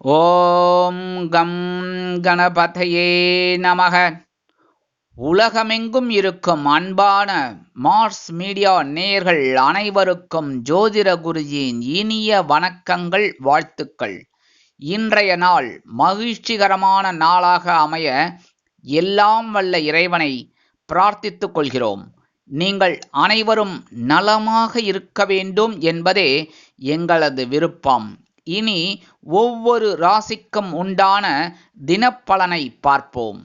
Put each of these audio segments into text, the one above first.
ஓம் come கணபதையே நமக. உலகமெங்கும் இருக்கும் அன்பான மார்ஸ் மீடியா நேயர்கள் அனைவருக்கும் ஜோதிட குருஜியின் இனிய வணக்கங்கள், வாழ்த்துக்கள். இன்றைய நாள் மகிழ்ச்சிகரமான நாளாக அமைய எல்லாம் வல்ல இறைவனை பிரார்த்தித்துக் கொள்கிறோம். நீங்கள் அனைவரும் நலமாக இருக்க வேண்டும் என்பதே எங்களது விருப்பம். இனி ஒவ்வொரு ராசிக்கும் உண்டான தினப்பலனை பார்ப்போம்.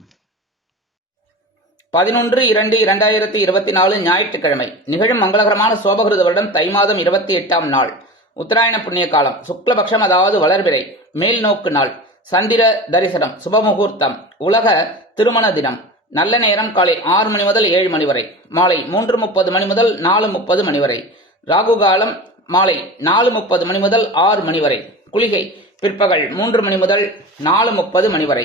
11/2/2024 ஞாயிற்றுக்கிழமை. நிகழும் மங்களகரமான சோபகிருத வருடம் தை மாதம் 28ஆம் நாள். உத்தராயண புண்ணிய காலம். சுக்லபக்ஷம், அதாவது வளர்பிறை. மேல் நோக்கு நாள். சந்திர தரிசனம். சுபமுகூர்த்தம். உலக திருமண தினம். நல்ல நேரம் காலை 6 மணி முதல் 7 மணி வரை. மாலை 3:30 மணி முதல் 4:30 மணி வரை. ராகு காலம் மாலை 4:30 மணி முதல் 6 மணி வரை. குளிகை பிற்பகல் 3 மணி முதல் 4:30 மணி வரை.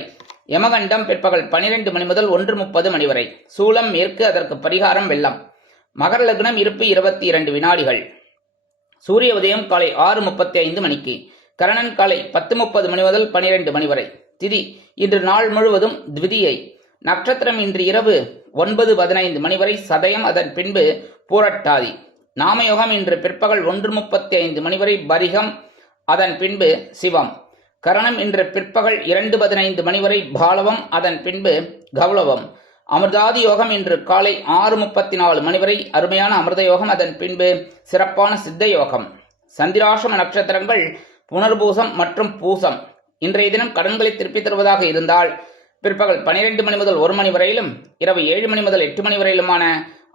யமகண்டம் பிற்பகல் 12 மணி முதல் 1:30 மணி வரை. சூலம் மேற்கு, அதற்கு பரிகாரம் வெள்ளம். மகர லக்னம், இருப்பு 22 வினாடிகள். சூரிய உதயம் காலை 6:35 மணிக்கு. கரணன் காலை 10:30 மணி முதல் 12 மணி வரை. திதி இன்று நாள் முழுவதும் த்விதியை. நட்சத்திரம் இன்று இரவு 9:15 மணி வரை சதயம், அதன் பின்பு பூரட்டாதி. நாமயோகம் இன்று பிற்பகல் 1:35 மணி வரை பரிகம், அதன் பின்பு சிவம். கரணம் இன்று பிற்பகல் 2:15 மணி வரை பாலவம், அதன் பின்பு கௌளவம். அமிர்தாதி யோகம் இன்று காலை 6:34 மணி வரை அருமையான அமிர்த யோகம், அதன் பின்பு சிறப்பான சித்த யோகம். சந்திராஷ்டம நட்சத்திரங்கள் புனர்பூசம் மற்றும் பூசம். இன்றைய தினம் கடன்களை திருப்பித் தருவதாக இருந்தால் பிற்பகல் 12 மணி முதல் 1 மணி வரையிலும், இரவு 7 மணி முதல் 8 மணி வரையிலுமான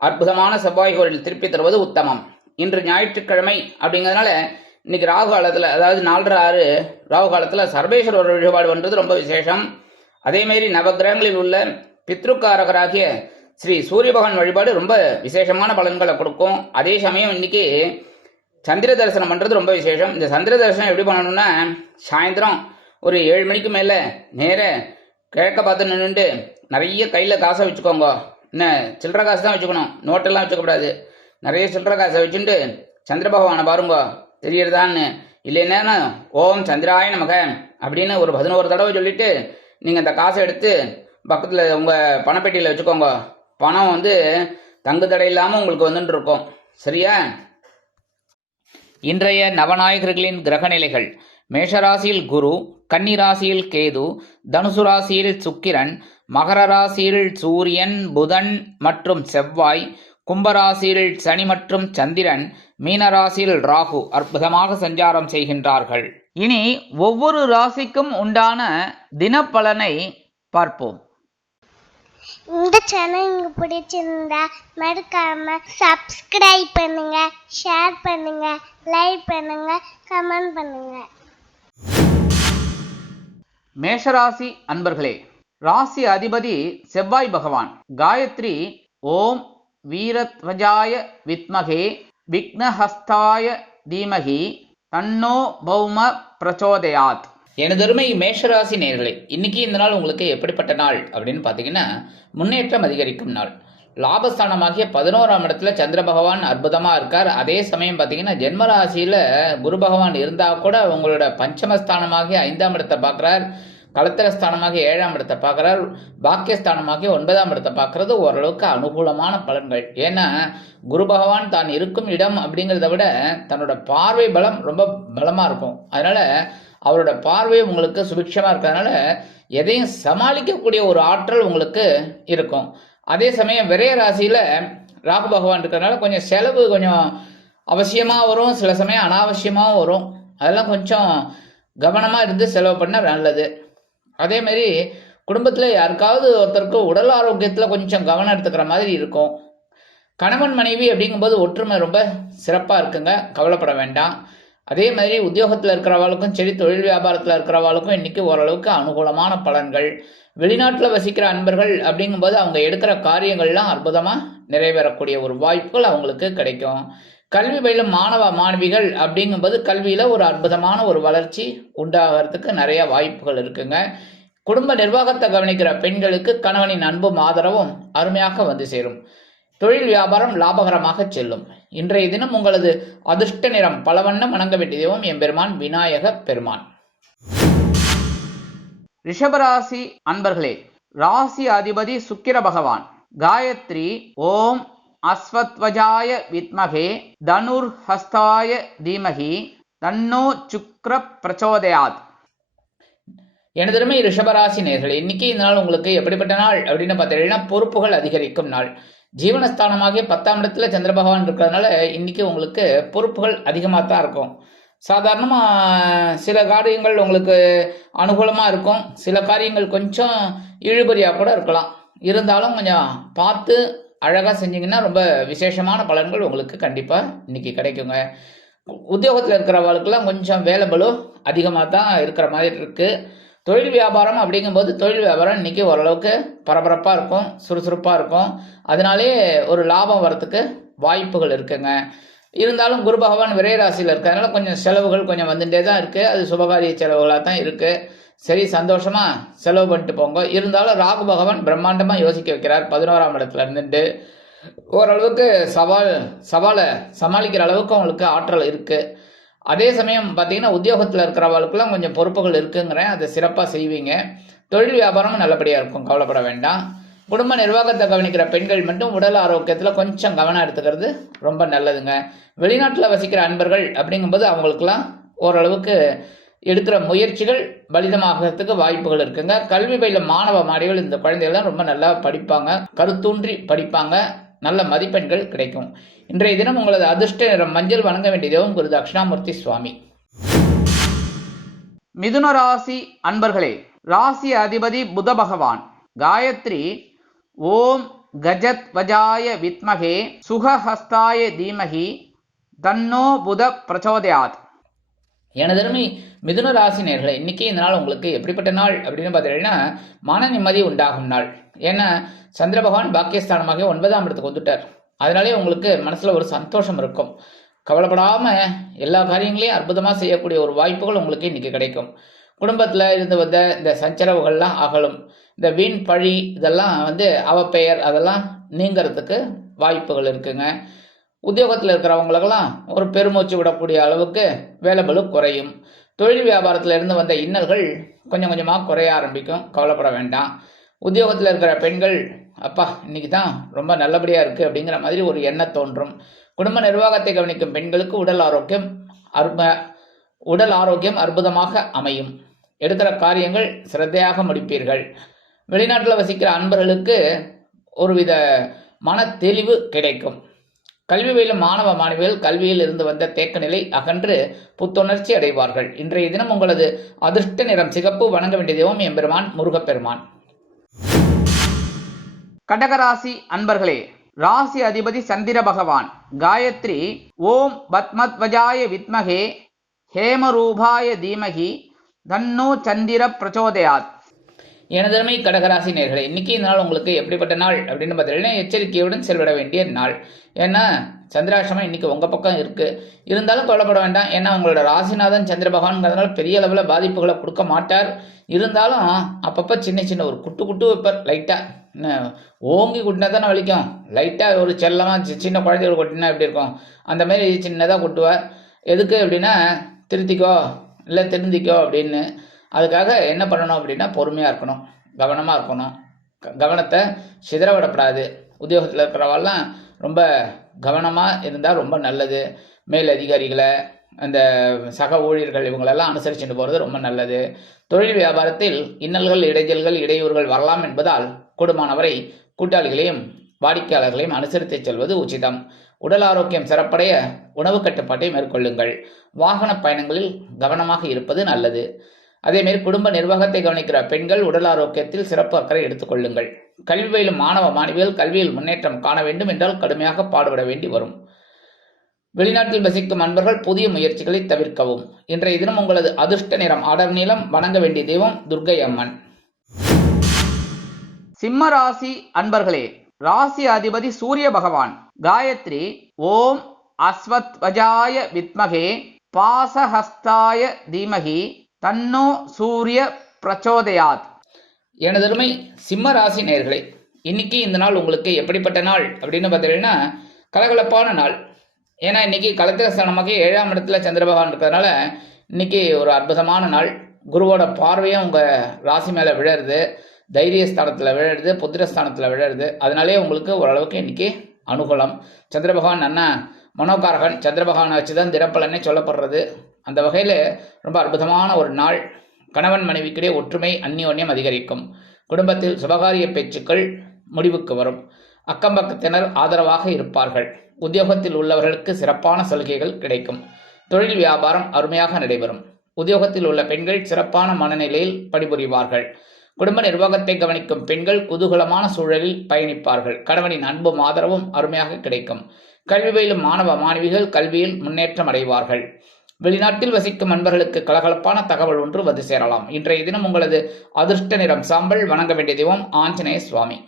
அற்புதமான செவ்வாய் கோரில் திருப்பி தருவது உத்தமம். இன்று ஞாயிற்றுக்கிழமை அப்படிங்கிறதுனால இன்னைக்கு ராகு காலத்தில், அதாவது 4:30 ராகு காலத்தில் சர்வேஸ்வரர் வழிபாடு பண்ணுறது ரொம்ப விசேஷம். அதேமாரி நவகிரகங்களில் உள்ள பித்ருக்காரகராகிய ஸ்ரீ சூரிய பகவான் வழிபாடு ரொம்ப விசேஷமான பலன்களை கொடுக்கும். அதே சமயம் இன்னைக்கு சந்திர தரிசனம் பண்ணுறது ரொம்ப விசேஷம். இந்த சந்திர தரிசனம் எப்படி பண்ணணும்னா, சாயந்தரம் ஒரு 7 மணிக்கு மேலே நேர கிழக்க பார்த்து நின்றுட்டு நிறைய கையில் காசை வச்சுக்கோங்க. என்ன, சில்லற காசு தான் வச்சுக்கணும், நோட்டெல்லாம் வச்சுக்கக்கூடாது. நிறைய சில்லற காசை வச்சுட்டு சந்திர பகவானை பாருங்க, தெரியறதான்னு. இல்லைன்னா ஓம் சந்திராய நமக அப்படின்னு ஒரு 11 தடவை சொல்லிட்டு நீங்கள் அந்த காசை எடுத்து பக்கத்தில் உங்கள் பணப்பெட்டியில் வச்சுக்கோங்க. பணம் தங்கு தடை இல்லாமல் உங்களுக்கு வந்துட்டு இருக்கும். சரியா? இன்றைய நவநாயகர்களின் கிரகநிலைகள். மேஷராசியில் குரு, கன்னி ராசியில் கேது, தனுசு ராசியில் சுக்கிரன், மகர ராசியில் சூரியன், புதன் மற்றும் செவ்வாய், கும்பராசியில் சனி மற்றும் சந்திரன், மீனராசியில் ராகு அற்புதமாக சஞ்சாரம் செய்கின்றார்கள். இனி ஒவ்வொரு ராசிக்கும் உண்டான தினப்பலனை பார்ப்போம். இந்த சேனல் உங்களுக்கு பிடிச்சிருந்தா மறக்காம சப்ஸ்கிரைப் பண்ணுங்க, ஷேர் பண்ணுங்க, லைக் பண்ணுங்க, கமெண்ட் பண்ணுங்க. மேஷராசி அன்பர்களே, ராசி அதிபதி செவ்வாய் பகவான். காயத்ரி ஓம் வீரத்வஜாய வித்மகே விக்னஹஸ்தாய தீமகி தன்னோ பௌம பிரச்சோதயாத். எனதருமை மேஷராசி நேயர்களே, இன்னைக்கு இந்த நாள் உங்களுக்கு எப்படிப்பட்ட நாள் அப்படின்னு பார்த்தீங்கன்னா, முன்னேற்றம் அதிகரிக்கும் நாள். லாபஸ்தானமாகிய 11ஆம் இடத்துல சந்திர பகவான் அற்புதமாக இருக்கார். அதே சமயம் பார்த்தீங்கன்னா ஜென்மராசியில் குரு பகவான் இருந்தால் கூட உங்களோட பஞ்சமஸ்தானமாகிய 5ஆம் இடத்தை பார்க்குறார், கலத்திரஸ்தானமாகிய 7ஆம் இடத்தை பார்க்குறார், பாக்கியஸ்தானமாகிய 9ஆம் இடத்தை பார்க்கறது ஓரளவுக்கு அனுகூலமான பலன்கள். ஏன்னா குரு பகவான் தான் இருக்கும் இடம் அப்படிங்கிறத விட தன்னோட பார்வை பலம் ரொம்ப பலமாக இருக்கும். அதனால் அவரோட பார்வை உங்களுக்கு சுபிக்ஷமாக இருக்கிறதுனால எதையும் சமாளிக்கக்கூடிய ஒரு ஆற்றல் உங்களுக்கு இருக்கும். அதே சமயம் விரைய ராசியில் ராகு பகவான் இருக்கிறதுனால கொஞ்சம் செலவு கொஞ்சம் அவசியமாக வரும், சில சமயம் அனாவசியமாகவும் வரும். அதெல்லாம் கொஞ்சம் கவனமாக இருந்து செலவு பண்ணால் நல்லது. அதேமாரி குடும்பத்தில் யாருக்காவது ஒருத்தருக்கு உடல் ஆரோக்கியத்தில் கொஞ்சம் கவனம் எடுத்துக்கிற மாதிரி இருக்கும். கணவன் மனைவி அப்படிங்கும்போது ஒற்றுமை ரொம்ப சிறப்பாக இருக்குங்க, கவலைப்பட வேண்டாம். அதே மாதிரி உத்தியோகத்தில் இருக்கிறவாளுக்கும் சரி, தொழில் வியாபாரத்தில் இருக்கிறவாளுக்கும் இன்றைக்கி ஓரளவுக்கு அனுகூலமான பலன்கள். வெளிநாட்டில் வசிக்கிற அன்பர்கள் அப்படிங்கும்போது அவங்க எடுக்கிற காரியங்கள்லாம் அற்புதமாக நிறைவேறக்கூடிய ஒரு வாய்ப்புகள் அவங்களுக்கு கிடைக்கும். கல்வி பயிலும் மாணவ மாணவிகள் அப்படிங்கும்போது கல்வியில் ஒரு அற்புதமான ஒரு வளர்ச்சி உண்டாகிறதுக்கு நிறைய வாய்ப்புகள் இருக்குங்க. குடும்ப நிர்வாகத்தை கவனிக்கிற பெண்களுக்கு கணவனின் அன்பும் ஆதரவும் அருமையாக வந்து சேரும். தொழில் வியாபாரம் லாபகரமாக செல்லும். இன்றைய தினம் உங்களது அதிர்ஷ்ட நிறம் பலவண்ணம் வணங்க வேண்டிய தெய்வம் எம்பெருமான் விநாயக பெருமான். ரிஷபராசி அன்பர்களே, ராசி அதிபதி சுக்கிர பகவான். காயத்ரி ஓம் அஸ்வத்வஜாய வித்மகே தனுர் ஹஸ்தாய தீமகி தன்னோ சுக்ர பிரச்சோதயாத். எனதருமை ரிஷபராசி நேர்களே, இன்னைக்கு இந்த நாள் உங்களுக்கு எப்படிப்பட்ட நாள் அப்படின்னு பார்த்தீங்கன்னா பொறுப்புகள் அதிகரிக்கும் நாள். ஜீவனஸ்தானமாகிய 10ஆம் இடத்துல சந்திர பகவான் இருக்கிறதுனால இன்னைக்கு உங்களுக்கு பொறுப்புகள் அதிகமாக தான் இருக்கும். சாதாரணமாக சில காரியங்கள் உங்களுக்கு அனுகூலமாக இருக்கும், சில காரியங்கள் கொஞ்சம் இழுபறியாக கூட இருக்கலாம். இருந்தாலும் கொஞ்சம் பார்த்து அழகாக செஞ்சிங்கன்னா ரொம்ப விசேஷமான பலன்கள் உங்களுக்கு கண்டிப்பாக இன்னைக்கு கிடைக்குங்க. உத்தியோகத்தில் இருக்கிறவங்களுக்கெல்லாம் கொஞ்சம் வேலை பளு அதிகமாக தான் இருக்கிற மாதிரி இருக்குது. தொழில் வியாபாரம் அப்படிங்கும்போது தொழில் வியாபாரம் இன்றைக்கி ஓரளவுக்கு பரபரப்பாக இருக்கும், சுறுசுறுப்பாக இருக்கும். அதனாலே ஒரு லாபம் வரத்துக்கு வாய்ப்புகள் இருக்குங்க. இருந்தாலும் குரு பகவான் விரைராசியில் இருக்கிறதுனால கொஞ்சம் செலவுகள் கொஞ்சம் வந்துட்டே தான் இருக்குது. அது சுபகாரிய செலவுகளாக தான் இருக்குது. சரி, சந்தோஷமாக செலவு பண்ணிட்டு போங்க. இருந்தாலும் ராகு பகவான் பிரம்மாண்டமாக யோசிக்க வைக்கிறார். 11ஆம் இடத்துல இருந்துட்டு ஓரளவுக்கு சவாலை சமாளிக்கிற அளவுக்கு அவங்களுக்கு ஆற்றல் இருக்குது. அதே சமயம் பார்த்தீங்கன்னா உத்தியோகத்தில் இருக்கிறவங்களுக்குலாம் கொஞ்சம் பொறுப்புகள் இருக்குங்கிறேன், அதை சிறப்பாக செய்வீங்க. தொழில் வியாபாரமும் நல்லபடியாக இருக்கும், கவலைப்பட வேண்டாம். குடும்ப நிர்வாகத்தை கவனிக்கிற பெண்கள் மட்டும் உடல் ஆரோக்கியத்தில் கொஞ்சம் கவனம் எடுத்துக்கிறது ரொம்ப நல்லதுங்க. வெளிநாட்டில் வசிக்கிற அன்பர்கள் அப்படிங்கும்போது அவங்களுக்குலாம் ஓரளவுக்கு எடுக்கிற முயற்சிகள் பலிதமாகிறதுக்கு வாய்ப்புகள் இருக்குங்க. கல்வி பயில மாணவ மாணவிகள் இந்த குழந்தைகள்லாம் ரொம்ப நல்லா படிப்பாங்க, கருத்தூன்றி படிப்பாங்க, நல்ல மதிப்பெண்கள் கிடைக்கும். இன்றைய தினம் உங்களது அதிர்ஷ்ட நிறம் மஞ்சள். வணங்க வேண்டியதும் குரு தட்சிணாமூர்த்தி சுவாமி. மிதுன ராசி அன்பர்களே, ராசி அதிபதி புத பகவான். காயத்ரி ஓம் கஜத் வஜாய வித்மகே சுகஹஸ்தாய தீமகி தன்னோ புத பிரச்சோதயாத். எனதருமை மிதுன ராசி நேர்களே, இன்னைக்கு இந்த நாள் உங்களுக்கு எப்படிப்பட்ட நாள் அப்படின்னு பார்த்தீங்கன்னா மன நிம்மதி உண்டாகும் நாள். ஏன்னா சந்திர பகவான் பாக்கியஸ்தானமாக 9ஆம் இடத்துக்கு வந்துட்டார். அதனாலே உங்களுக்கு மனசில் ஒரு சந்தோஷம் இருக்கும். கவலைப்படாமல் எல்லா காரியங்களையும் அற்புதமாக செய்யக்கூடிய ஒரு வாய்ப்புகள் உங்களுக்கு இன்றைக்கி கிடைக்கும். குடும்பத்தில் இருந்து வந்த இந்த சச்சரவுகள்லாம் அகலும். இந்த வீண் பழி இதெல்லாம் அவப்பெயர் அதெல்லாம் நீங்கிறதுக்கு வாய்ப்புகள் இருக்குங்க. உத்தியோகத்தில் இருக்கிறவங்களுக்கெல்லாம் ஒரு பெருமூச்சு விடக்கூடிய அளவுக்கு வேலைபளு குறையும். தொழில் வியாபாரத்தில் இருந்து வந்த இன்னல்கள் கொஞ்சம் கொஞ்சமாக குறைய ஆரம்பிக்கும், கவலைப்பட வேண்டாம். உத்தியோகத்தில் இருக்கிற பெண்கள் அப்பா இன்னைக்கு தான் ரொம்ப நல்லபடியாக இருக்குது அப்படிங்கிற மாதிரி ஒரு எண்ணம் தோன்றும். குடும்ப நிர்வாகத்தை கவனிக்கும் பெண்களுக்கு உடல் ஆரோக்கியம் அற்புதமாக அமையும். எடுக்கிற காரியங்கள் சிரத்தையாக முடிப்பீர்கள். வெளிநாட்டில் வசிக்கிற அன்பர்களுக்கு ஒருவித மன தெளிவு கிடைக்கும். கல்வி பயிலும் மாணவ மாணவிகள் கல்வியில் இருந்து வந்த தேக்க நிலை அகன்று புத்துணர்ச்சி அடைவார்கள். இன்றைய தினம் உங்களது அதிர்ஷ்ட நிறம் சிகப்பு. வணங்க வேண்டிய தெய்வம் எம்பெருமான் முருகப்பெருமான். கடகராசி அன்பர்களே, ராசி அதிபதி சந்திர பகவான். காயத்ரி ஓம் பத்மத்வஜாய வித்மகே ஹேமரூபாய தீமகி தன்னோ சந்திர பிரச்சோதயாத். எனதருமை கடகராசி நேர்களே, இன்னைக்கு இந்த நாள் உங்களுக்கு எப்படிப்பட்ட நாள் அப்படின்னு பார்த்தீங்கன்னா எச்சரிக்கையுடன் செல்விட வேண்டிய நாள். ஏன்னா சந்திராஷ்டமம் இன்னைக்கு உங்கள் பக்கம் இருக்குது. இருந்தாலும் கொல்லப்பட வேண்டாம். ஏன்னா உங்களோட ராசிநாதன் சந்திர பகவான்ங்கிறதுனால பெரிய அளவில் பாதிப்புகளை கொடுக்க மாட்டார். இருந்தாலும் அப்பப்போ சின்ன சின்ன ஒரு குட்டு வைப்பார். லைட்டாக ஓங்கி குட்டினா தானே வலிக்கும். லைட்டாக ஒரு செல்லமாக சின்ன குழந்தைகள் கொட்டினா எப்படி இருக்கும், அந்த மாதிரி சின்னதாக குட்டுவார். எதுக்கு அப்படின்னா திருத்திக்கோ இல்லை திருந்திக்கோ அப்படின்னு. அதுக்காக என்ன பண்ணணும் அப்படின்னா பொறுமையாக இருக்கணும், கவனமாக இருக்கணும். கவனத்தை சிதற விடப்படாது. உத்தியோகத்தில் இருக்கிறவெல்லாம் ரொம்ப கவனமாக இருந்தால் ரொம்ப நல்லது. மேல் அதிகாரிகளை அந்த சக ஊழியர்கள் இவங்களெல்லாம் அனுசரிச்சுட்டு போகிறது ரொம்ப நல்லது. தொழில் வியாபாரத்தில் இன்னல்கள் இடைஞ்சல்கள் இடையூறுகள் வரலாம் என்பதால் கூடுமானவரை கூட்டாளிகளையும் வாடிக்கையாளர்களையும் அனுசரித்து செல்வது உச்சிதம். உடல் ஆரோக்கியம் சிறப்படைய உணவு கட்டுப்பாட்டை மேற்கொள்ளுங்கள். வாகன பயணங்களில் கவனமாக இருப்பது நல்லது. அதேமாரி குடும்ப நிர்வாகத்தை கவனிக்கிற பெண்கள் உடல் ஆரோக்கியத்தில் சிறப்பு அக்கறை எடுத்துக்கொள்ளுங்கள். கல்வி பயிலும் மாணவ மாணவிகள் கல்வியில் முன்னேற்றம் காண வேண்டும் என்றால் கடுமையாக பாடுபட வேண்டி வரும். வெளிநாட்டில் வசிக்கும் அன்பர்கள் புதிய முயற்சிகளை தவிர்க்கவும். இன்றைய தினம் உங்களது அதிர்ஷ்ட நிறம் அடர் நீளம். வணங்க வேண்டிய தெய்வம் துர்க்கை அம்மன். சிம்ம ராசி அன்பர்களே, ராசி அதிபதி சூரிய பகவான். காயத்ரி ஓம் அஸ்வத்வஜாய வித்மகே பாசஹஸ்தாய தீமகி தன்னோ சூரிய பிரச்சோதயாத். எனதருமை சிம்ம ராசி நேயர்களே, இன்னைக்கு இந்த நாள் உங்களுக்கு எப்படிப்பட்ட நாள் அப்படின்னு பார்த்தீங்கன்னா கலகலப்பான நாள். ஏன்னா இன்னைக்கு கலத்திர ஸ்தானமாக 7ஆம் இடத்துல சந்திர பகவான் இருக்கிறதுனால இன்னைக்கு ஒரு அற்புதமான நாள். குருவோட பார்வையும் உங்கள் ராசி மேலே விழருது, தைரியஸ்தானத்தில் விழருது, புத்திரஸ்தானத்தில் விழருது. அதனாலே உங்களுக்கு ஓரளவுக்கு இன்றைக்கி அனுகூலம். சந்திர பகவான் அண்ணன் மனோகாரகன், சந்திர பகவானை வச்சு தான் தினப்பலனே சொல்லப்படுறது. அந்த வகையில் ரொம்ப அற்புதமான ஒரு நாள். கணவன் மனைவிக்கிடையே ஒற்றுமை அந்யோன்யம் அதிகரிக்கும். குடும்பத்தில் சுபகாரிய பேச்சுக்கள் முடிவுக்கு வரும். அக்கம்பக்கத்தினர் ஆதரவாக இருப்பார்கள். உத்தியோகத்தில் உள்ளவர்களுக்கு சிறப்பான சலுகைகள் கிடைக்கும். தொழில் வியாபாரம் அருமையாக நடைபெறும். உத்தியோகத்தில் உள்ள பெண்கள் சிறப்பான மனநிலையில் பணிபுரிவார்கள். குடும்ப நிர்வாகத்தை கவனிக்கும் பெண்கள் குதூகலமான சூழலில் பயணிப்பார்கள். கணவனின் அன்பும் ஆதரவும் அருமையாக கிடைக்கும். கல்வி பயிலும் மாணவ மாணவிகள் கல்வியில் முன்னேற்றம் அடைவார்கள். வெளிநாட்டில் வசிக்கும் நண்பர்களுக்கு கலகலப்பான தகவல் ஒன்று வந்து சேரலாம். இன்றைய தினம் உங்களது அதிர்ஷ்ட நிறம் சாம்பல். வணங்க வேண்டிய தெய்வம் ஆஞ்சநேய சுவாமி.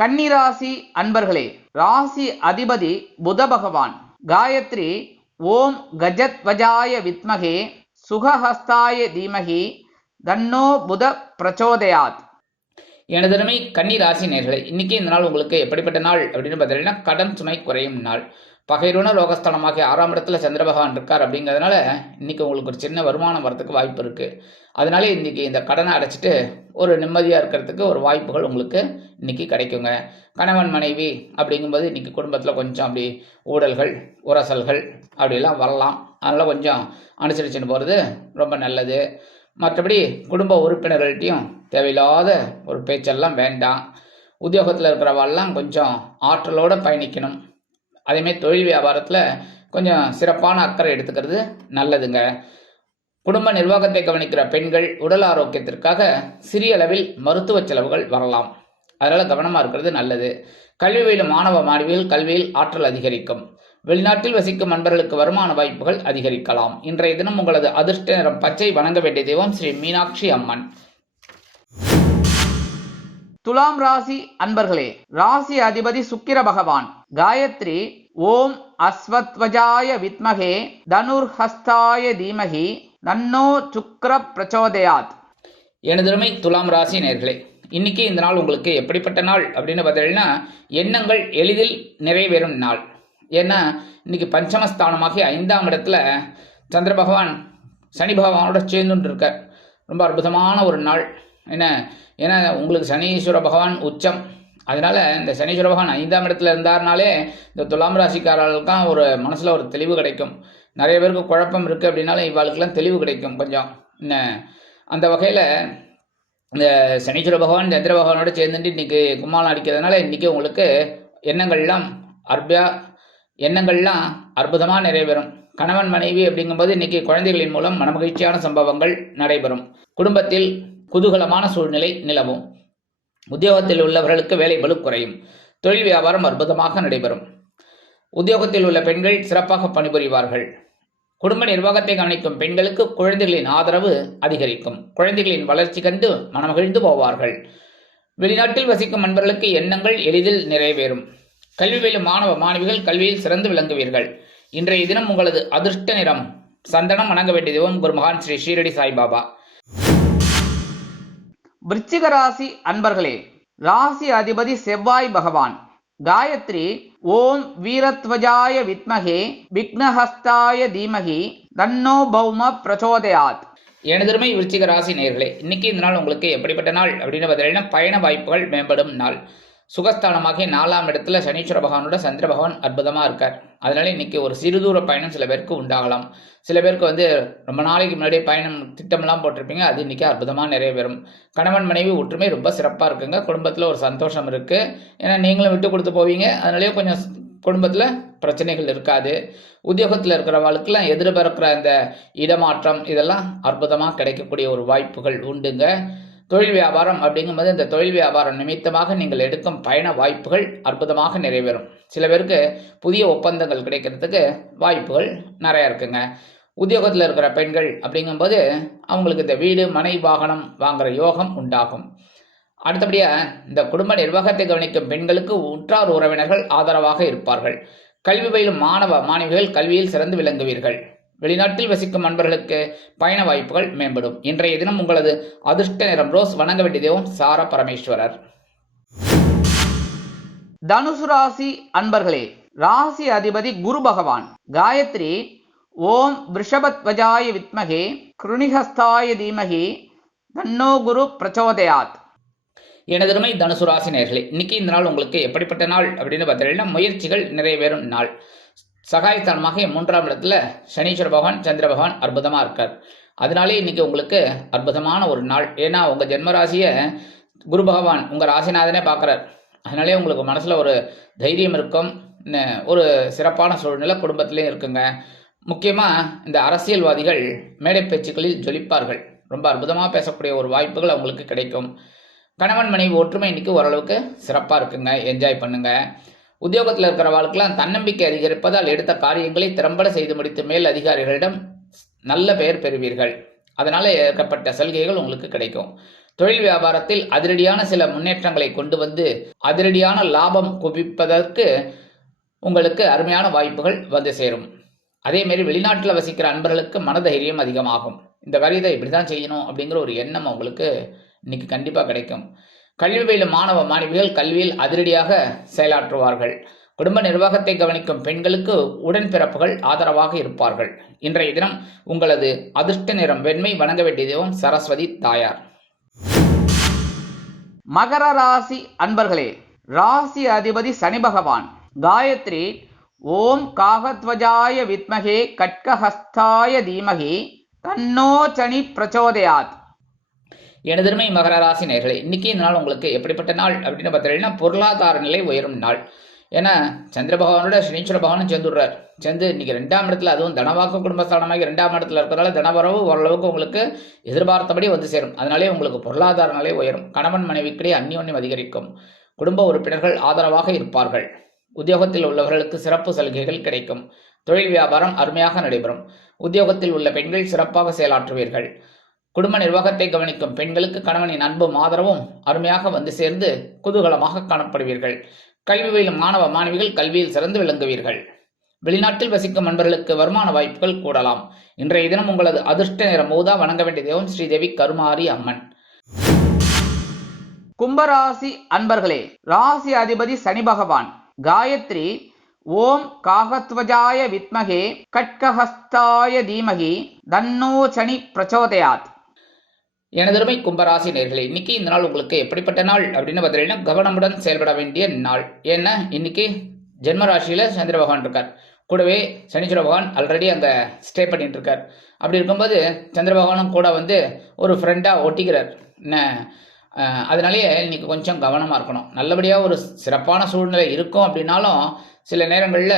கன்னிராசி அன்பர்களே, ராசி அதிபதி புத பகவான். காயத்ரி ஓம் கஜத்வஜாய வித்மகே சுகஹஸ்தாய தீமகி தன்னோ புத பிரச்சோதயாத். எனதருமை கன்னி ராசி நேயர்களே, இன்னைக்கு இந்த நாள் உங்களுக்கு எப்படிப்பட்ட நாள் அப்படின்னு பார்த்தீங்கன்னா, கடன் சுமை குறையும் நாள். பகைருண ரோகஸ்தானமாகிய 6ஆம் இடத்துல சந்திர பகவான் இருக்கார். அப்படிங்கிறதுனால இன்னைக்கு உங்களுக்கு ஒரு சின்ன வருமானம் வரதுக்கு வாய்ப்பு இருக்குது. அதனால இன்னைக்கு இந்த கடனை அடைச்சிட்டு ஒரு நிம்மதியாக இருக்கிறதுக்கு ஒரு வாய்ப்புகள் உங்களுக்கு இன்னைக்கு கிடைக்குங்க. கணவன் மனைவி அப்படிங்கும்போது இன்னைக்கு குடும்பத்தில் கொஞ்சம் அப்படி ஊழல்கள் உரசல்கள் அப்படிலாம் வரலாம். அதனால் கொஞ்சம் அனுசரிச்சுன்னு போகிறது ரொம்ப நல்லது. மற்றபடி குடும்ப உறுப்பினர்கள்ட்டையும் தேவையில்லாத ஒரு பேச்செல்லாம் வேண்டாம். உத்தியோகத்தில் இருக்கிறவாள்லாம் கொஞ்சம் ஆற்றலோடு பயணிக்கணும். அதேமாதிரி தொழில் வியாபாரத்தில் கொஞ்சம் சிறப்பான அக்கறை எடுத்துக்கிறது நல்லதுங்க. குடும்ப நிர்வாகத்தை கவனிக்கிற பெண்கள் உடல் ஆரோக்கியத்திற்காக சிறிய அளவில் மருத்துவ செலவுகள் வரலாம். அதனால் கவனமாக இருக்கிறது நல்லது. கல்வி பயிலும் மாணவ மாணவிகள் கல்வியில் ஆற்றல் அதிகரிக்கும். வெளிநாட்டில் வசிக்கும் நண்பர்களுக்கு வருமான வாய்ப்புகள் அதிகரிக்கலாம். இன்றைய தினம் உங்களது அதிர்ஷ்ட நிறம் பச்சை. வணங்க வேண்டிய தெய்வம் ஸ்ரீ மீனாட்சி அம்மன். துலாம் ராசி அன்பர்களே, ராசி அதிபதி சுக்கிர பகவான். காயத்ரி ஓம் அஸ்வத்வஜாய வித்மகே தனுர்ஹஸ்தாய தீமகி தன்னோ சுக்ர பிரச்சோதயாத். எனதுமை துலாம் ராசி நேயர்களே, இன்னைக்கு இந்த நாள் உங்களுக்கு எப்படிப்பட்ட நாள் அப்படின்னு பார்த்தீங்கன்னா, எண்ணங்கள் எளிதில் நிறைவேறும் நாள். ஏன்னா இன்னைக்கு பஞ்சமஸ்தானமாகி 5ஆம் இடத்துல சந்திர பகவான் சனி பகவானோட சேர்ந்துட்டு இருக்க ரொம்ப அற்புதமான ஒரு நாள். ஏன்னா உங்களுக்கு சனீஸ்வர பகவான் உச்சம். அதனால இந்த சனீஸ்வர பகவான் 5ஆம் இடத்துல இருந்தார்னாலே இந்த துலாம் ராசிக்காரர்களுக்கும் ஒரு மனசில் ஒரு தெளிவு கிடைக்கும். நிறைய பேருக்கு குழப்பம் இருக்குது அப்படின்னாலும் இவாளுக்கெல்லாம் தெளிவு கிடைக்கும் கொஞ்சம். அந்த வகையில் இந்த சனீஸ்வர பகவான் சந்திர பகவானோட சேர்ந்துட்டு இன்றைக்கி கும்மாளம் அடிக்கிறதுனால இன்றைக்கி உங்களுக்கு எண்ணங்கள்லாம் அற்புதமாக நிறைவேறும். கணவன் மனைவி அப்படிங்கும்போது இன்றைக்கி குழந்தைகளின் மூலம் மனமகிழ்ச்சியான சம்பவங்கள் நடைபெறும். குடும்பத்தில் குதூகலமான சூழ்நிலை நிலவும். உத்தியோகத்தில் உள்ளவர்களுக்கு வேலை பளு குறையும். தொழில் வியாபாரம் அற்புதமாக நடைபெறும். உத்தியோகத்தில் உள்ள பெண்கள் சிறப்பாக பணிபுரிவார்கள். குடும்ப நிர்வாகத்தை கவனிக்கும் பெண்களுக்கு குழந்தைகளின் ஆதரவு அதிகரிக்கும். குழந்தைகளின் வளர்ச்சி கண்டு மனமகிழ்ந்து போவார்கள். வெளிநாட்டில் வசிக்கும் நண்பர்களுக்கு எண்ணங்கள் எளிதில் நிறைவேறும். கல்வி பயிலும் மாணவ மாணவிகள் கல்வியில் சிறந்து விளங்குவீர்கள். இன்றைய தினம் உங்களது அதிர்ஷ்ட நிறம் சந்தனம். வணங்க வேண்டிய தெய்வம் குருமகான் ஸ்ரீ ஷீரடி சாய்பாபா. விருச்சிக ராசி அன்பர்களே, ராசி அதிபதி செவ்வாய் பகவான். காயத்ரி ஓம் வீரத்வஜாய வித்மகே விக்னஹஸ்தாய தீமகி தன்னோ பௌம பிரச்சோதயாத். எனதருமை விருச்சிக ராசி நேயர்களே, இன்னைக்கு இந்த நாள் உங்களுக்கு எப்படிப்பட்ட நாள் அப்படின்னு பார்த்தீங்கன்னா, பயண வாய்ப்புகள் மேம்படும் நாள். சுகஸ்தானமாகிய 4ஆம் இடத்துல சனீஸ்வர பகவானோட சந்திர பகவான் அற்புதமாக இருக்கார். அதனால இன்னைக்கு ஒரு சிறுதூர பயணம் சில பேருக்கு உண்டாகலாம். சில பேருக்கு ரொம்ப நாளைக்கு முன்னாடியே பயணம் திட்டம்லாம் போட்டிருப்பீங்க, அது இன்னைக்கு அற்புதமாக நிறைவேறும். கணவன் மனைவி ஒற்றுமை ரொம்ப சிறப்பாக இருக்குங்க. குடும்பத்தில் ஒரு சந்தோஷம் இருக்குது. ஏன்னா நீங்களும் விட்டு கொடுத்து போவீங்க. அதனாலேயே கொஞ்சம் குடும்பத்தில் பிரச்சனைகள் இருக்காது. உத்தியோகத்தில் இருக்கிறவங்களுக்கெல்லாம் எதிர்பார்க்கிற அந்த இடமாற்றம் இதெல்லாம் அற்புதமாக கிடைக்கக்கூடிய ஒரு வாய்ப்புகள் உண்டுங்க. தொழில் வியாபாரம் அப்படிங்கும்போது இந்த தொழில் வியாபாரம் நிமித்தமாக நீங்கள் எடுக்கும் பயண வாய்ப்புகள் அற்புதமாக நிறைவேறும். சில பேருக்கு புதிய ஒப்பந்தங்கள் கிடைக்கிறதுக்கு வாய்ப்புகள் நிறையா இருக்குங்க. உத்தியோகத்தில் இருக்கிற பெண்கள் அப்படிங்கும்போது அவங்களுக்கு இந்த வீடு மனை வாகனம் வாங்குகிற யோகம் உண்டாகும். அடுத்தபடியாக இந்த குடும்ப நிர்வாகத்தை கவனிக்கும் பெண்களுக்கு உற்றார் உறவினர்கள் ஆதரவாக இருப்பார்கள். கல்வி பயிலும் மாணவ மாணவிகள் கல்வியில் சிறந்து விளங்குவீர்கள். வெளிநாட்டில் வசிக்கும் நண்பர்களுக்கு பயண வாய்ப்புகள் மேம்படும். இன்றைய தினம் உங்களது அதிர்ஷ்ட நிறம் ரோஸ். வணங்க வேண்டிய தெய்வம் சார பரமேஸ்வரர். தனுசு ராசி அன்பர்களே, ராசி அதிபதி குரு பகவான். காயத்ரி ஓம் விருஷபத்வஜாய வித்மகே கிருணிஹஸ்தாய தீமகி தன்னோ குரு பிரச்சோதயாத். எனதருமை தனுசு ராசி நேயர்களே, இன்னைக்கு இந்த நாள் உங்களுக்கு எப்படிப்பட்ட நாள் அப்படின்னு பார்த்தீங்கன்னா, முயற்சிகள் நிறைவேறும் நாள். சகாயஸ்தானமாக 3ஆம் இடத்துல சனீஸ்வர பகவான் சந்திர பகவான் அற்புதமாக இருக்கார். அதனாலே இன்னைக்கு உங்களுக்கு அற்புதமான ஒரு நாள். ஏன்னா உங்கள் ஜென்மராசியை குரு பகவான் உங்கள் ராசிநாதனே பார்க்குறார். அதனாலே உங்களுக்கு மனசில் ஒரு தைரியம் இருக்கும், ஒரு சிறப்பான சூழ்நிலை குடும்பத்திலையும் இருக்குங்க. முக்கியமாக இந்த அரசியல்வாதிகள் மேடை பேச்சுக்களில் ஜொலிப்பார்கள். ரொம்ப அற்புதமாக பேசக்கூடிய ஒரு வாய்ப்புகள் அவங்களுக்கு கிடைக்கும். கணவன் மனைவி ஒற்றுமை இன்னைக்கு ஓரளவுக்கு சிறப்பாக இருக்குங்க, என்ஜாய் பண்ணுங்க. உத்தியோகத்தில் இருக்கிற வாழ்க்கெல்லாம் தன்னம்பிக்கை அதிகரிப்பதால் எடுத்த காரியங்களை திறம்பட செய்து முடித்து மேல் அதிகாரிகளிடம் நல்ல பெயர் பெறுவீர்கள். அதனால் ஏற்கப்பட்ட சலுகைகள் உங்களுக்கு கிடைக்கும். தொழில் வியாபாரத்தில் அதிரடியான சில முன்னேற்றங்களை கொண்டு வந்து அதிரடியான லாபம் குவிப்பதற்கு உங்களுக்கு அருமையான வாய்ப்புகள் வந்து சேரும். அதேமாரி வெளிநாட்டில் வசிக்கிற அன்பர்களுக்கு மனதைரியம் அதிகமாகும். இந்த காரியத்தை இப்படி தான் செய்யணும் அப்படிங்கிற ஒரு எண்ணம் உங்களுக்கு இன்னைக்கு கண்டிப்பாக கிடைக்கும். கல்வி பயிலும் மாணவ மாணவிகள் கல்வியில் அதிரடியாக செயலாற்றுவார்கள். குடும்ப நிர்வாகத்தை கவனிக்கும் பெண்களுக்கு உடன்பிறப்புகள் ஆதரவாக இருப்பார்கள். இன்றைய தினம் உங்களது அதிர்ஷ்ட நிறம் வெண்மை. வணங்க வேண்டிய தெய்வம் சரஸ்வதி தாயார். மகர ராசி அன்பர்களே, ராசி அதிபதி சனி பகவான். காயத்ரி ஓம் காகத்வஜாய வித்மகே கட்கஹஸ்தாய தீமகி தன்னோ சனி பிரச்சோதயாத். எனதருமை மகர ராசி நேயர்களே, இன்னைக்கு இந்த நாள் உங்களுக்கு எப்படிப்பட்ட நாள் அப்படின்னு பார்த்தீங்கன்னா, பொருளாதார நிலை உயரும் நாள். ஏன்னா சந்திர பகவானோட சனீஸ்வர பகவானும் சேர்ந்துடுறார். சேர்ந்து இன்னைக்கு 2ஆம் இடத்துல, அதுவும் தனவாக்கு குடும்பஸ்தானமாகி 2ஆம் இடத்துல இருக்கிறதால தனவரவு ஓரளவுக்கு உங்களுக்கு எதிர்பார்த்தபடி வந்து சேரும். அதனாலே உங்களுக்கு பொருளாதார நிலை உயரும். கணவன் மனைவிக்கிடையே அந்யோன்யம் அதிகரிக்கும். குடும்ப உறுப்பினர்கள் ஆதரவாக இருப்பார்கள். உத்தியோகத்தில் உள்ளவர்களுக்கு சிறப்பு சலுகைகள் கிடைக்கும். தொழில் வியாபாரம் அருமையாக நடைபெறும். உத்தியோகத்தில் உள்ள பெண்கள் சிறப்பாக செயலாற்றுவீர்கள். குடும்ப நிர்வாகத்தை கவனிக்கும் பெண்களுக்கு கணவனின் அன்பும் ஆதரவும் அருமையாக வந்து சேர்ந்து குதூகலமாக காணப்படுவீர்கள். கல்வி பயிலும் மாணவ மாணவிகள் கல்வியில் சிறந்து விளங்குவீர்கள். வெளிநாட்டில் வசிக்கும் நண்பர்களுக்கு வருமான வாய்ப்புகள் கூடலாம். இன்றைய தினம் உங்களது அதிர்ஷ்ட நிறம் ஊதா. வணங்க வேண்டிய தெய்வம் ஸ்ரீதேவி கருமாரி அம்மன். கும்பராசி அன்பர்களே, ராசி அதிபதி சனி பகவான். காயத்ரி ஓம் காகத்வஜாய வித்மகே கட்கஹஸ்தாய தீமகி தன்னோ சனி பிரச்சோதயாத். எனதருமை கும்பராசி நேயர்களே, இன்னைக்கு இந்த நாள் உங்களுக்கு எப்படிப்பட்ட நாள் அப்படின்னு பார்த்தீங்கன்னா, கவனமுடன் செயல்பட வேண்டிய நாள். ஏன்னா இன்னைக்கு ஜென்மராசியில் சந்திர பகவான் இருக்கார். கூடவே சனீஸ்வர பகவான் ஆல்ரெடி அங்கே ஸ்டே பண்ணிட்டு இருக்கார். அப்படி இருக்கும்போது சந்திர பகவானும் கூட வந்து ஒரு ஃப்ரெண்டாக ஒட்டிக்கிறார். அதனாலேயே இன்னைக்கு கொஞ்சம் கவனமாக இருக்கணும். நல்லபடியாக ஒரு சிறப்பான சூழ்நிலை இருக்கும் அப்படின்னாலும் சில நேரங்களில்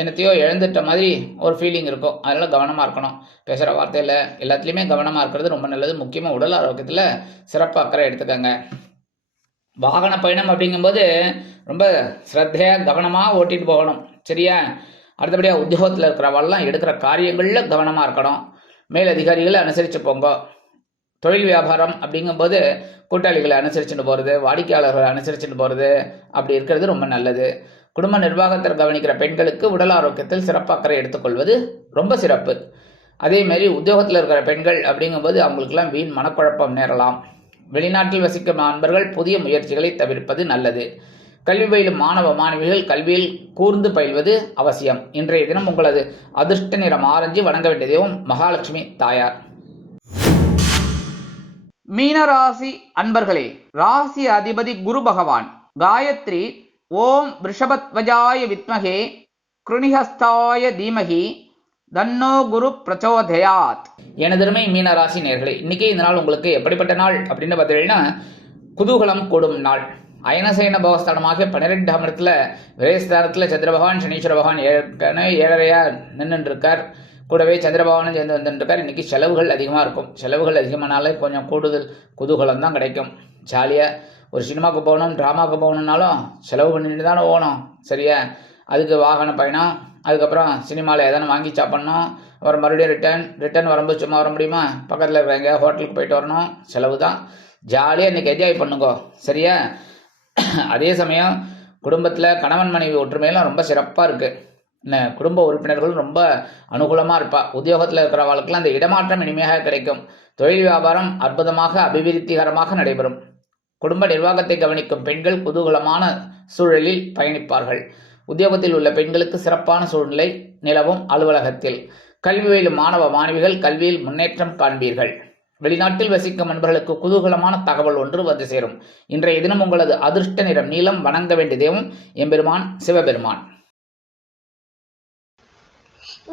என்னத்தையோ இழந்துட்ட மாதிரி ஒரு ஃபீலிங் இருக்கும். அதனால் கவனமாக இருக்கணும். பேசுகிற வார்த்தையில் எல்லாத்துலேயுமே கவனமாக இருக்கிறது ரொம்ப நல்லது. முக்கியமாக உடல் ஆரோக்கியத்தில் சிறப்பு அக்கறை எடுத்துக்கங்க. வாகன பயணம் அப்படிங்கும்போது ரொம்ப ஸ்ரத்தையாக கவனமாக ஓட்டிட்டு போகணும், சரியா? அடுத்தபடியாக உத்தியோகத்தில் இருக்கிறவெல்லாம் எடுக்கிற காரியங்களில் கவனமாக இருக்கணும். மேல் அதிகாரிகளை அனுசரித்து போங்க. தொழில் வியாபாரம் அப்படிங்கும்போது கூட்டாளிகளை அனுசரிச்சுட்டு போகிறது, வாடிக்கையாளர்களை அனுசரிச்சுட்டு போகிறது, அப்படி இருக்கிறது ரொம்ப நல்லது. குடும்ப நிர்வாகத்தில் கவனிக்கிற பெண்களுக்கு உடல் ஆரோக்கியத்தில் சிறப்பு அக்கறை எடுத்துக்கொள்வது ரொம்ப சிறப்பு. அதேமாரி உத்தியோகத்தில் இருக்கிற பெண்கள் அப்படிங்கும்போது அவங்களுக்கெல்லாம் வீண் மனக்குழப்பம் நேரலாம். வெளிநாட்டில் வசிக்கும் நண்பர்கள் புதிய முயற்சிகளை தவிர்ப்பது நல்லது. கல்வி பயிலும் மாணவ மாணவிகள் கல்வியில் கூர்ந்து பயில்வது அவசியம். இன்றைய தினம் உங்களது அதிர்ஷ்ட நிறம் ஆரஞ்சு. வணங்க வேண்டிய தெய்வம் மகாலட்சுமி தாயார். மீனராசி அன்பர்களே, ராசி அதிபதி குரு பகவான். காயத்ரி ஓம் ரிஷபத்வஜாய வித்மகே கிருணிஹஸ்தாய தீமகி தன்னோ குரு பிரச்சோதயாத். எனதருமை மீனராசி நேயர்களே, இன்னைக்கு இந்த நாள் உங்களுக்கு எப்படிப்பட்ட நாள் அப்படின்னு பார்த்தீங்கன்னா, குதூகலம் கூடும் நாள். அயனசேன பவஸ்தானமாக 12ஆம் இடத்துல விரயஸ்தானத்தில் சந்திர பகவான் சனீஸ்வர பகவான் ஏற்கனவே 7.5 நின்றுட்டு இருக்கார். கூடவே சந்திர பகவானும் சேர்ந்து வந்துட்டுருக்கார். இன்றைக்கி செலவுகள் அதிகமாக இருக்கும். செலவுகள் அதிகமானாலே கொஞ்சம் கூடுதல் குதூகலம் தான் கிடைக்கும். ஜாலியாக ஒரு சினிமாவுக்கு போகணும், ட்ராமாவுக்கு போகணுன்னாலும் செலவு பண்ணிட்டு தானே போகணும், சரியா? அதுக்கு வாகன பயணம், அதுக்கப்புறம் சினிமாவில் எதனா வாங்கி சாப்பிட்ணும், அப்புறம் மறுபடியும் ரிட்டர்ன் வரும்போது சும்மா வர முடியுமா? பக்கத்தில் இருக்கிற எங்கேயா ஹோட்டலுக்கு போயிட்டு வரணும், செலவு தான். ஜாலியாக இன்றைக்கி என்ஜாய் பண்ணுங்கோ, சரியா? அதே சமயம் குடும்பத்தில் கணவன் மனைவி ஒற்றுமையெல்லாம் ரொம்ப சிறப்பாக இருக்குது. குடும்ப உறுப்பினர்களும் ரொம்ப அனுகூலமாக இருப்பா. உத்தியோகத்தில் இருக்கிறவர்களுக்கெல்லாம் அந்த இடமாற்றம் இனிமையாக கிடைக்கும். தொழில் வியாபாரம் அற்புதமாக அபிவிருத்திகரமாக நடைபெறும். குடும்ப நிர்வாகத்தை கவனிக்கும் பெண்கள் குதூகலமான சூழலில் பயணிப்பார்கள். உத்தியோகத்தில் உள்ள பெண்களுக்கு சிறப்பான சூழ்நிலை நிலவும் அலுவலகத்தில். கல்வி பயிலும் மாணவ மாணவிகள் கல்வியில் முன்னேற்றம் காண்பீர்கள். வெளிநாட்டில் வசிக்கும் நண்பர்களுக்கு குதூகலமான தகவல் ஒன்று வந்து சேரும். இன்றைய தினம் உங்களது அதிர்ஷ்ட நிறம் நீலம். வணங்க வேண்டிய தெய்வம் எம்பெருமான் சிவபெருமான்.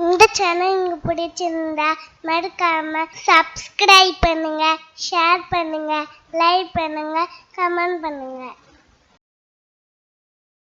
இந்த சேனல் உங்களுக்கு பிடிச்சிருந்தா மறக்காம சப்ஸ்கிரைப் பண்ணுங்க, ஷேர் பண்ணுங்க, லைக் பண்ணுங்க, கமெண்ட் பண்ணுங்க.